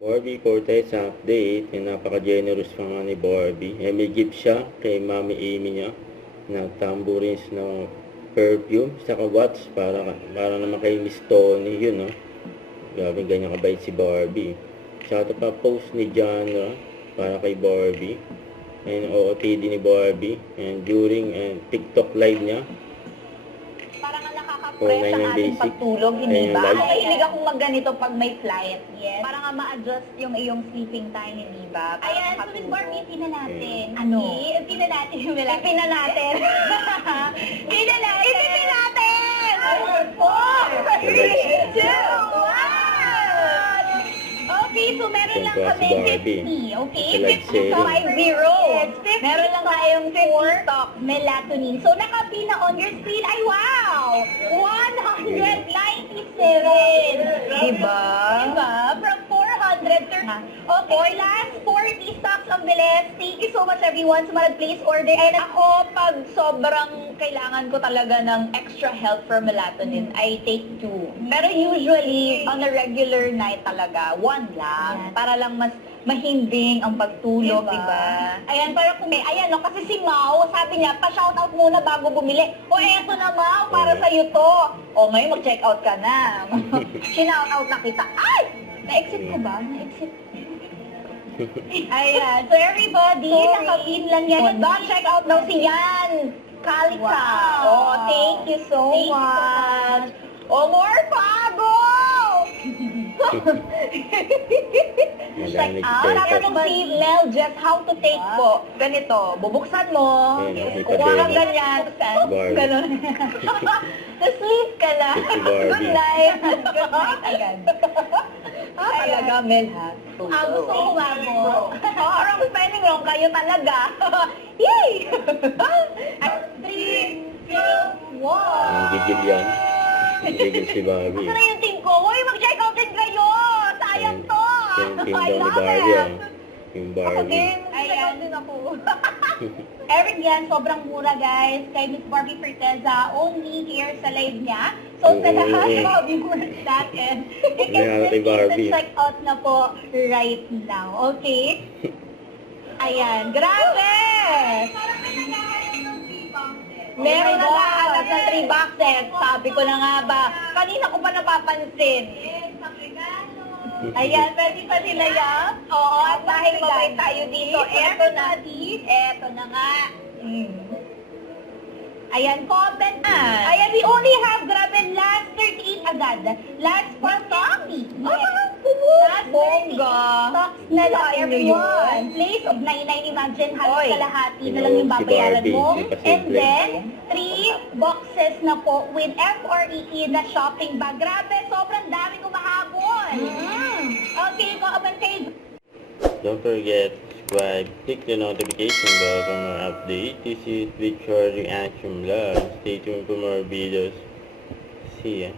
Barbie Cortez update, napaka-generous pa nga ni Barbie. May gift siya kay Mami Amy niya na tambourines na perfume, saka watch para naman kay Miss Tony, yun, no? Grabe, ganyan kabait si Barbie. Saka ito pa post ni Genre para kay Barbie. And OOTD ni Barbie. And during TikTok live niya. Parang nakaka-press ang ating pagtulog, hindi ba? Mahilig akong magganito pag may flight. Yes. Para nga ma-adjust yung iyong sleeping time, hindi ba? Ayan, so Miss Barbie, ipina natin. Ano? Ipina natin. Ipina natin. Ipina natin. Ipina natin! 4, 3, 2, 1! Okay, so meron lang kami 50. Okay? 50 to 50. Meron lang tayong 4 stock melatonin. So, nakapina on your screen ay wow! 197! Diba? Diba? From 430. Okay, last 40 stocks ang bilis. Thank you so much everyone sa mga place order. And ako, pag sobrang kailangan ko talaga ng extra help for melatonin, I take 2. Pero usually, on a regular night talaga, 1 lang. Para lang mas mahimbing ang pagtulog, diba? Ayan, para kung may, ayan, no, kasi si Mau, sabi niya, pa-shoutout muna bago bumili. O, eto na, Mau, para sa'yo to. O, ngayon, mag-check out ka na. Shinout-out na kita. Ay! Na-exit ko ba? Na-exit. Ayan, so everybody, nakapin lang yan. Don't check out daw si Yan. Kalika. Wow. Oh, thank you so much. Oh, more pago! Check out. Tapos si Mel Jeff, how to take po. Ganito, bubuksan mo, kuha ka ganyan, gano'n. Tapos sleep ka na. Good night. Good night agad. Talaga, Mel, ha? Gusto ko umabo. Parang spelling wrong kayo talaga. Yay! 3, 2, 1. Ang gigil yan. Gigil si Barbie. Ito na yung team ko. Hoy, mag-check out din kayo! Sayang to! Yung team daw ni Barbie, ah. Yung Ako Barbie. din. Mag-check out din ako. Eric yan, sobrang mura guys. Kay Miss Barbie Forteza, only here sa live niya. So sa lahat ng mga viewers natin, you can just check out na po right now. Okay? Ayan, grabe! Meron na naghahanap ng 3 boxes. Sabi ko na nga ba, kanina ko pa napapansin. Ayan, pwede pa nila yan? Oo, at dahil mabay tayo dito, eto na. Eto na nga. Ayan, comment na. Ayan, we only have, grabe, last 38 agad. Last for Tommy. Last bongga. Stocks na lang, everyone. Place of 99, imagine, halos kalahati na lang yung babayaran mo. And then, 3 boxes na po with FREE na shopping bag. Grabe, sobrang dami ko mahabol. Okay, comment kayo. Don't forget to subscribe, click the notification bell for more updates. This is Twitch Charging Action Vlog. Stay tuned for more videos. See ya.